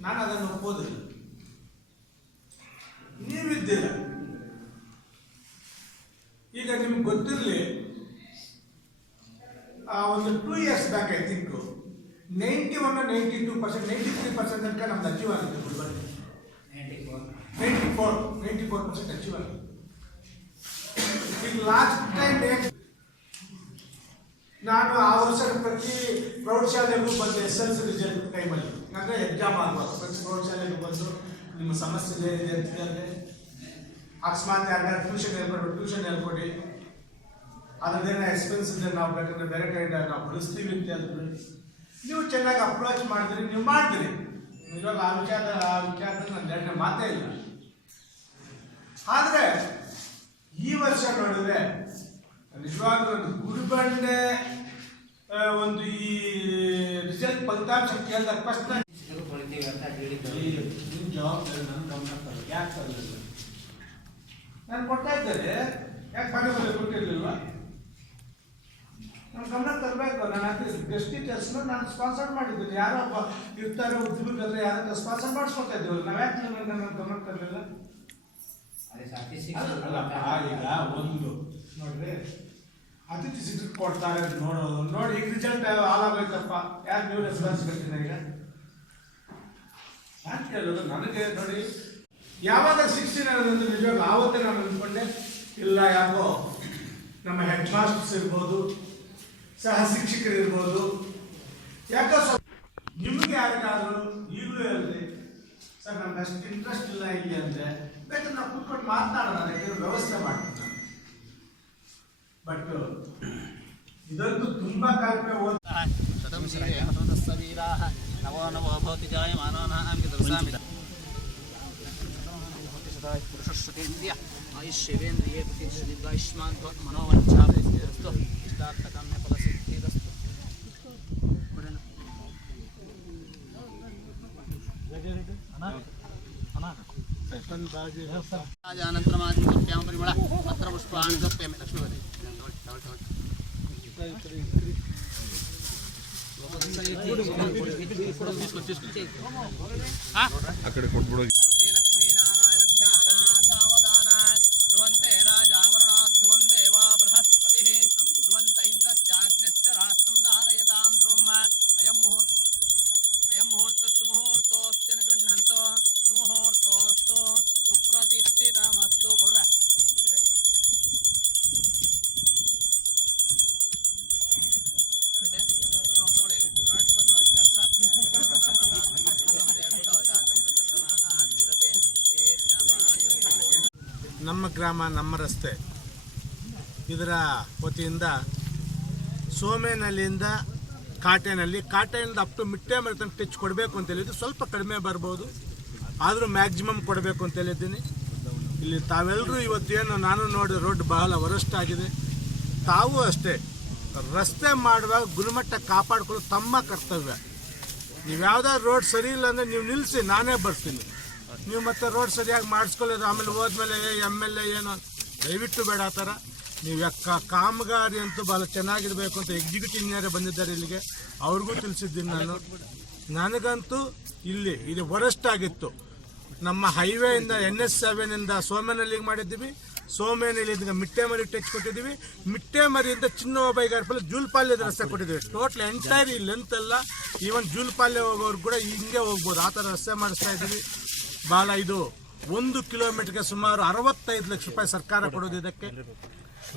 ನಾನು ಅದನ್ನು ಒಪ್ಪೋದಿಲ್ಲ ನೀವಿದ್ದಿಲ್ಲ ಈಗ ನಿಮ್ಗೆ ಗೊತ್ತಿರಲಿ ಆ ಒಂದು two years back I think ninety one ninety two percent ninety three percent ತನಕ ನಮ್ದು ಅಚೀವ್ ಆಗಿತ್ತು Gulbarga ninety four ninety four percent achieve ಆಗಿತ್ತು ಈಗ ಲಾಸ್ಟ್ ಟೈಮ್ ನಾನು ಆ ವರ್ಷದ ಪ್ರತಿ ಪ್ರೌಢಶಾಲೆಗೂ ಬಂದೆ ಎಸ್ ಎಲ್ ಸಿ ರಿಸಲ್ಟ್ ಟೈಮಲ್ಲಿ ನನಗೆ ಎಕ್ಸಾಮ್ ಆಗುವಾಗ ಪ್ರತಿ ಪ್ರೌಢಶಾಲೆಗೂ ಬಂದು ನಿಮ್ಮ ಸಮಸ್ಯೆ ಅಂತ ಹೇಳಿದೆ ಅಕಸ್ಮಾತ್ ಯಾರು ಟ್ಯೂಷನ್ ಹೇಳ್ಕೊಡಿ ಟ್ಯೂಷನ್ ಹೇಳ್ಕೊಡಿ ಅದರದ್ದೇನೋ ಎಕ್ಸ್ಪೆನ್ಸ್ ಇದೆ ನಾವು ಬೇಕಂದ್ರೆ ಬೇರೆ ನಾವು ಬಳಸ್ತೀವಿ ಅಂತ ಹೇಳಿದ್ರು. ನೀವು ಚೆನ್ನಾಗಿ ಅಪ್ರೋಚ್ ಮಾಡಿದ್ರಿ, ನೀವು ಮಾಡಿದ್ರಿ. ಇವಾಗ ಆ ವಿಚಾರ ಆ ವಿಚಾರ ನನ್ನ ಎರಡನೇ ಮಾತೇ ಇಲ್ಲ. ಆದರೆ ಈ ವರ್ಷ ನೋಡಿದ್ರೆ ನಿಜವಾಗ್ಲೂ ಗುರುಬಂಡೆ ಒಂದು ಈ ರಿಸಲ್ಟ್ ಫಲಿತಾಂಶ ಕೇಳಿದ ನಿಮ್ಮ ಜವಾಬ್ದಾರಿ ನನ್ನ ಗಮನ. ಯಾಕೆ ತರಲಿಲ್ಲ ನಾನು ಕೊಡ್ತಾ ಇದ್ದೇನೆ. ಯಾಕೆ ಭಾಗ ಕೊಟ್ಟಿರಲಿಲ್ಲ ನಾನು ಗಮನ ತರಬೇಕು. ನಾನು ಅದೇ ಗೆಸ್ಟ್ ಟೀಚರ್ಸ್ನ ನಾನು ಸ್ಪಾನ್ಸರ್ ಮಾಡಿದ್ದೀನಿ. ಯಾರೋ ಒಬ್ಬ ಇರ್ತಾರೆ ಉದ್ಯೋಗದಲ್ಲಿ ಯಾರಂತ ಸ್ಪಾನ್ಸರ್ ಮಾಡಿಸ್ಕೊತಾ ಇದ್ದೀವಿ. ನಾವು ಯಾಕೆ ನನ್ನ ಗಮನ ತರಲಿಲ್ಲ? ಅದೇ ಈಗ ಒಂದು. ಅತಿಥಿ ಸಿಟ್ಟು ಕೊಡ್ತಾರೆ ನೋಡೋದು. ನೋಡಿ, ಈಗ ರಿಸಲ್ಟ್ ಹಾಳಾಗೋಯ್ತಪ್ಪ ಯಾರು ನೀವು ರೆಸ್ಪಾನ್ಸಿಬಿಲಿಟಿನ ಈಗ? ಯಾಕೆ ಹೇಳೋದು? ನನಗೆ ನೋಡಿ, ಯಾವಾಗ ಸಿಕ್ಸ್ಟೀನ್ ಅನ್ನೋದು ನಿಜವಾಗ ಆವತ್ತೇ ನಾನು ಅಂದ್ಕೊಂಡೆ. ಇಲ್ಲ, ಯಾಕೋ ನಮ್ಮ ಹೆಡ್ ಮಾಸ್ಟರ್ಸ್ ಇರ್ಬೋದು, ಸಹ ಶಿಕ್ಷಕರು ಇರ್ಬೋದು. ಯಾಕೋ ಸ್ವಲ್ಪ ನಿಮಗೆ ಯಾರಿಗಾದರೂ ಈಗಲೂ ಹೇಳಿ ಸರ್ ನಮ್ಗೆ ಅಷ್ಟು ಇಂಟ್ರೆಸ್ಟ್ ಇಲ್ಲ ಇಲ್ಲಿ ಅಂದರೆ ಬೇಕಾದ್ರೆ ನಾವು ಕೂತ್ಕೊಂಡು ಮಾತನಾಡೋಣ ವ್ಯವಸ್ಥೆ ಮಾಡ್ತೀನಿ. ಬಟ್ ಇದಂತೂ ತುಂಬಾ ಕಲ್ಪನೆ ಓದ್ शतं शीवेमतस्य वीराः नवो नवो भवति जायमानानां विदर्शामि पुरुषश्रुतेन्द्रिय आयुष्येवेन्द्रिये प्रतिष्ठितायुष्मान् मनोवञ्चाभिस्तु इष्टार्थकाम्यफलसिद्धिरस्तु राजानन्तरमादिं कप्यां परिमळ अत्र पुष्पाणि कप्यामि लक्ष्मीपति అక్కడ కొట్టుబడి శ్రీలక్ష్మీనారాయణ ధ్యాన సావధాన ధ్రువంతే రాజావరణాత్ ನಮ್ಮ ಗ್ರಾಮ, ನಮ್ಮ ರಸ್ತೆ. ಇದರ ವತಿಯಿಂದ ಸೋಮೇನಲ್ಲಿಂದ ಕಾಟೇನಲ್ಲಿ ಕಾಟೆಯಿಂದ ಅಪ್ ಟು ಮಿಟ್ಟೆ ಮರ ತನಕ ಟಚ್ ಕೊಡಬೇಕು ಅಂತ ಹೇಳಿದ್ದು, ಸ್ವಲ್ಪ ಕಡಿಮೆ ಬರ್ಬೋದು. ಆದರೂ ಮ್ಯಾಕ್ಸಿಮಮ್ ಕೊಡಬೇಕು ಅಂತ ಹೇಳಿದ್ದೀನಿ. ಇಲ್ಲಿ ತಾವೆಲ್ಲರೂ ಇವತ್ತೇನು ನಾನು ನೋಡಿ ರೋಡ್ ಬಹಳ ವರಸ್ಟ್ ಆಗಿದೆ. ತಾವು ಅಷ್ಟೇ, ರಸ್ತೆ ಮಾಡುವಾಗ ಗುಣಮಟ್ಟ ಕಾಪಾಡಿಕೊಳ್ಳೋದು ತಮ್ಮ ಕರ್ತವ್ಯ. ನೀವು ಯಾವುದಾದ್ರು ರೋಡ್ ಸರಿ ಇಲ್ಲ ಅಂದರೆ ನೀವು ನಿಲ್ಲಿಸಿ ನಾನೇ ಬರ್ತೀನಿ. ನೀವು ಮತ್ತೆ ರೋಡ್ ಸರಿಯಾಗಿ ಮಾಡಿಸ್ಕೊಳ್ಳೋದು, ಆಮೇಲೆ ಹೋದ್ಮೇಲೆ ಎಂ ಎಲ್ ಎ ಏನು ದಯವಿಟ್ಟು ಬೇಡ ಆ ಥರ. ನೀವು ಯಾಕ ಕಾಮಗಾರಿ ಅಂತೂ ಭಾಳ ಚೆನ್ನಾಗಿರ್ಬೇಕು ಅಂತ ಎಕ್ಸಿಕ್ಯೂಟಿವ್ ಇಂಜಿನಿಯರ್ ಬಂದಿದ್ದಾರೆ ಇಲ್ಲಿಗೆ. ಅವ್ರಿಗೂ ತಿಳಿಸಿದ್ದೀನಿ ನಾನು. ನನಗಂತೂ ಇಲ್ಲಿ, ಇದು ವರೆಸ್ಟ್ ಆಗಿತ್ತು. ನಮ್ಮ ಹೈವೇಯಿಂದ ಎನ್ ಎಸ್ ಸೆವೆನಿಂದ ಸೋಮೇನಲ್ಲಿಗೆ ಮಾಡಿದ್ದೀವಿ. ಸೋಮೇನಲ್ಲಿಂದ ಮಿಟ್ಟೆಮರಿ ಟಚ್ ಕೊಟ್ಟಿದ್ದೀವಿ. ಮಿಟ್ಟೆಮರಿಯಿಂದ ಚಿನ್ನ ಬೈಗಾರ್ಪಲ್ಲಿ ಜೂಲ್ಪಾಲ್ಯದ ರಸ್ತೆ ಕೊಟ್ಟಿದ್ದೀವಿ. ಟೋಟಲ್ ಎಂಟೈರ್ ಈ ಲೆಂತ್ ಎಲ್ಲ ಈವನ್ ಜೂಲ್ಪಾಲ್ಯ ಹೋಗೋರು ಕೂಡ ಹಿಂಗೆ ಹೋಗ್ಬೋದು. ಆ ಥರ ರಸ್ತೆ ಮಾಡಿಸ್ತಾ ಇದ್ದೀವಿ. ಭಾಳ ಇದು ಒಂದು ಕಿಲೋಮೀಟರ್ಗೆ ಸುಮಾರು ಅರವತ್ತೈದು ಲಕ್ಷ ರೂಪಾಯಿ ಸರ್ಕಾರ ಕೊಡೋದು ಇದಕ್ಕೆ.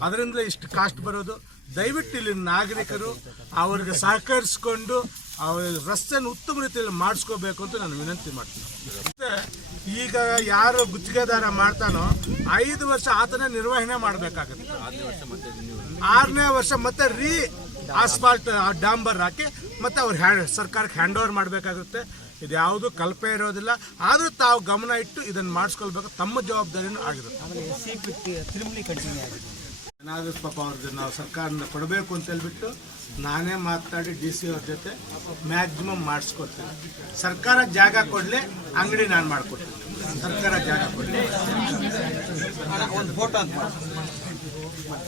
ಅದರಿಂದಲೇ ಇಷ್ಟು ಕಾಸ್ಟ್ ಬರೋದು. ದಯವಿಟ್ಟು ಇಲ್ಲಿ ನಾಗರಿಕರು ಅವರಿಗೆ ಸಹಕರಿಸಿಕೊಂಡು ಅವ್ರ ರಸ್ತೆಯನ್ನು ಉತ್ತಮ ರೀತಿಯಲ್ಲಿ ಮಾಡಿಸ್ಕೋಬೇಕು ಅಂತ ನಾನು ವಿನಂತಿ ಮಾಡ್ತೀನಿ. ಮತ್ತೆ ಈಗ ಯಾರು ಗುತ್ತಿಗೆದಾರ ಮಾಡ್ತಾನೋ ಐದು ವರ್ಷ ಆತನ ನಿರ್ವಹಣೆ ಮಾಡಬೇಕಾಗುತ್ತೆ. ಆರನೇ ವರ್ಷ ಮತ್ತೆ ರೀ ಆಸ್ಫಾಲ್ಟ್ ಡಾಂಬರ್ ಹಾಕಿ ಮತ್ತೆ ಅವ್ರು ಹ್ಯಾಂಡ್ ಸರ್ಕಾರಕ್ಕೆ ಹ್ಯಾಂಡ್ ಓವರ್ ಮಾಡಬೇಕಾಗುತ್ತೆ. ಇದು ಯಾವುದು ಕಲ್ಪೆ ಇರೋದಿಲ್ಲ. ಆದರೂ ತಾವು ಗಮನ ಇಟ್ಟು ಇದನ್ನು ಮಾಡಿಸ್ಕೊಳ್ಬೇಕು. ತಮ್ಮ ಜವಾಬ್ದಾರಿನೂ ಆಗಿರುತ್ತೆ ಏನಾದರೂ ಪಾಪ ಅವ್ರದ್ದು ನಾವು ಸರ್ಕಾರದಿಂದ ಕೊಡಬೇಕು ಅಂತ ಹೇಳ್ಬಿಟ್ಟು ನಾನೇ ಮಾತಾಡಿ ಡಿ ಸಿ ಅವ್ರ ಜೊತೆ ಮ್ಯಾಕ್ಸಿಮಮ್ ಮಾಡಿಸ್ಕೊಡ್ತೀನಿ ಸರ್ಕಾರ ಜಾಗ ಕೊಡಲಿ ಅಂಗಡಿ ನಾನು ಮಾಡಿಕೊಡ್ತೀನಿ. ಸರ್ಕಾರ ಜಾಗ ಕೊಡಲಿ. ಒಂದು ಫೋಟೋ ಅಂತ